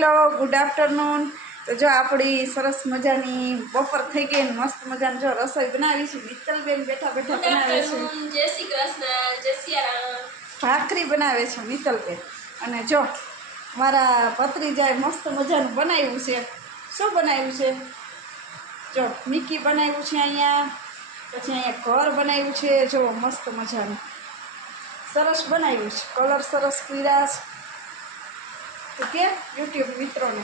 Hello, good afternoon. તો જો આપણી સરસ મજાની બપોર થઈ ગઈ ને મસ્ત મજાની જો રસોઈ બનાવી છે. મિત્તલબેન બેઠા બેઠા બનાવે છે. જય શ્રી કૃષ્ણ, જય સિયારામ. ભાખરી બનાવે છે મિત્તલબેન. અને જો મારા ભત્રીજાએ મસ્ત મજાનું બનાવ્યું છે. શું બનાવ્યું છે? જો મિકી બનાવ્યું છે અહીંયા. પછી અહીંયા ઘર બનાવ્યું છે. જો મસ્ત મજાનું સરસ બનાવ્યું છે. કલર સરસ કર્યા છે. તો કે યુટ્યુબ મિત્રોને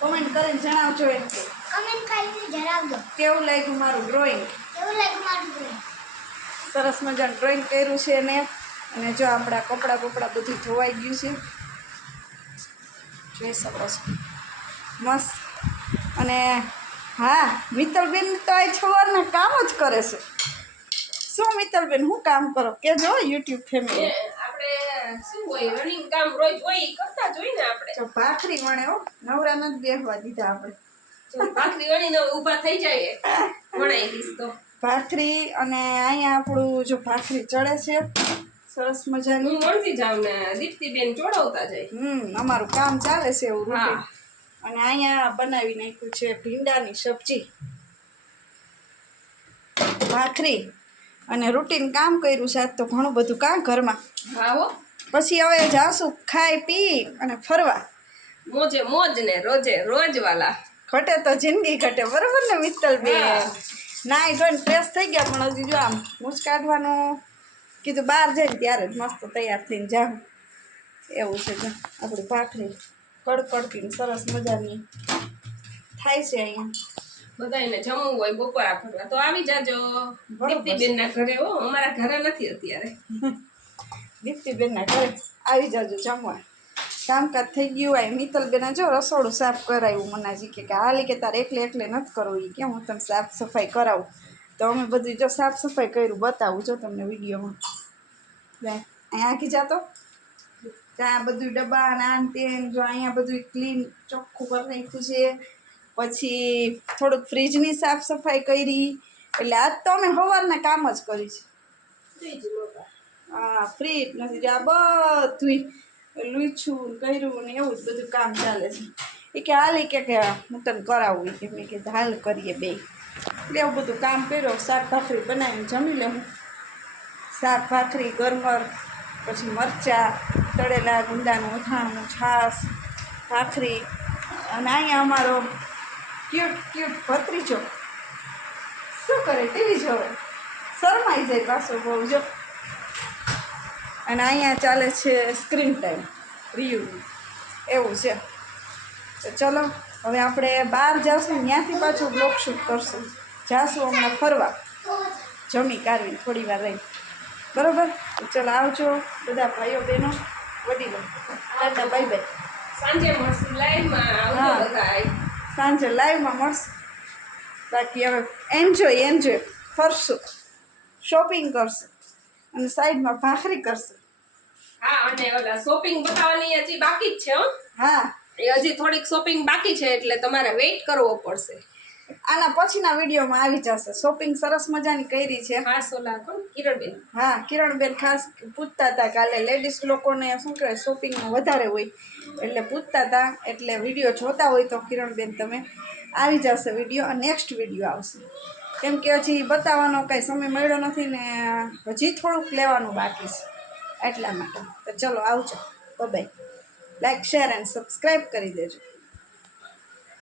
કોમેન્ટ કરીને જણાવજો. એમ કે કમેન્ટ કરીને જણાવજો કેવું લાગ્યું મારું ડ્રોઈંગ. સરસ મજાનું ડ્રોઈંગ કર્યું છે એને. અને જો આપણા કપડાં બધું ધોવાઈ ગયું છે, જોઈ શકો છો. મસ્ત. અને હા, મિત્તલબેન તો આ સવારના કામ જ કરે છે. શું મિત્તલબેન, શું કામ કરો કે જો યુટ્યુબ ફેમિલી? આપણે શું હોય, રનિંગ કામ રોજ હોય ઈ કરતા જ હોય ને આપણે. જો ભાખરી વણે હો, નવરા નથી બેસવા દીધા આપણે. ભાખરી વણીને ઊભા થઈ જાય વણાઈ ગઈશ તો ભાખરી. અને અહીંયા આપણું જો ભાખરી ચડે છે સરસ મજાની. હું વણતી જાઉં ને દીપ્તિબેન ચોડાવતા જાય. અમારું કામ ચાલે છે એવું હા. રૂટીન. અને અહીંયા બનાવી નાખ્યું છે ભીંડાની સબ્જી, ભાખરી અને રૂટીન કામ કર્યું છે આજ તો ઘણું બધું કામ ઘરમાં. હા હો, પછી હવે જાશું ખાઈ પી અને ફરવા. મોજે મોજ ને રોજે રોજ વાલા. ઘટે તો જિંદગી ઘટે, બરોબર ને મિત્તલબેન? હા. નાઈ ધોઈને ફ્રેશ થઈ ગયા, પણ હજી જો આમ મૂછ કાઢવાનું કીધું બહાર જઈને ત્યારે જ મસ્ત તૈયાર થઈને જાઉં. એવું છે. જો આપણી ભાખરી કડકડતી સરસ મજાની થાય છે અહીંયા. બધાને જમવું હોય બપોરા કરવા તો આવી જાજો દીપ્તિબેન ના ઘરે. હો, અમારા ઘરે નથી અત્યારે. દીપ્તિબેનના ઘરે આવી જાજો જમવા. કામકાજ થઈ ગયું હોય. મિત્તલબેને જો રસોડું સાફ કરાવ્યું. મનાજી કે હાલી કે તારે એકલે નથી કરવું. એ કેમ હું તને સાફ સફાઈ કરાવું. તો અમે બધું જો સાફ સફાઈ કર્યું બતાવું જો તમને વિડીયોમાં. અહીંયા આખી જાતો ત્યાં બધું ડબ્બા નાન તેન જો અહીંયા બધું ક્લીન ચોખ્ખું કરી નાખ્યું છે. પછી થોડુંક ફ્રીજની સાફ સફાઈ કરી. એટલે આજ તો અમે સવારના કામ જ કરી છે. હા, ફ્રીજ નથી જો આ બધું લૂછું કર્યું ને એવું જ બધું કામ ચાલે છે. એ કે હાલ કે હું તને કરાવું. કે મેં કીધું હાલ કરીએ બે. એટલે એવું બધું કામ કર્યું. શાક ભાખરી બનાવીને જમી લેવું. શાક ભાખરી ગરમર, પછી મરચાં, તળેલા ગુંદાનું અથાણું, છાશ, ભાખરી. અને અહીંયા અમારો ક્યુટ ભત્રીજો શું કરે? ટીવી જોવે. શરમાઈ જાય પાછો બહુ જો. અને અહીંયા ચાલે છે સ્ક્રીન ટાઈમ રિયુની. એવું છે. તો ચલો હવે આપણે બહાર જાશું, ત્યાંથી પાછું બ્લોગ શૂટ કરશું. જાશું હમણાં ફરવા જમી કાઢવી થોડી વાર રહી. બરોબર? તો ચલો આવજો બધા ભાઈઓ બહેનો વડીલો. Tata bye bye. સાંજે મળશું લાઈવમાં. હા. આવજો બધા. સાંજે લાઈવમાં મળશું. બાકી હવે એન્જોય ફરશું, શોપિંગ કરશું અને સાઈડમાં ભાખરી કરશું. હા, અને ઓલા શોપિંગ બતાવવાની હજી બાકી જ છે. હો, હા, એ હજી થોડીક શોપિંગ બાકી છે એટલે તમારે વેઇટ કરવો પડશે. આના પછીના વિડીયોમાં આવી જશે. શોપિંગ સરસ મજાની કરી છે. ખાસ ઓલા કોણ કિરણબેન. હા, કિરણબેન ખાસ પૂછતા હતા કાલે. લેડીઝ લોકોને શું કહેવાય શોપિંગમાં વધારે હોય એટલે પૂછતા હતા. એટલે વિડીયો જોતા હોય તો કિરણબેન તમે આવી જશે વિડીયો. નેક્સ્ટ વિડીયો આવશે. કેમ કે હજી બતાવવાનો કાંઈ સમય મળ્યો નથી ને હજી થોડુંક લેવાનું બાકી છે એટલા માટે. તો ચલો આવજો. Bye. Like share and subscribe કરી દેજો.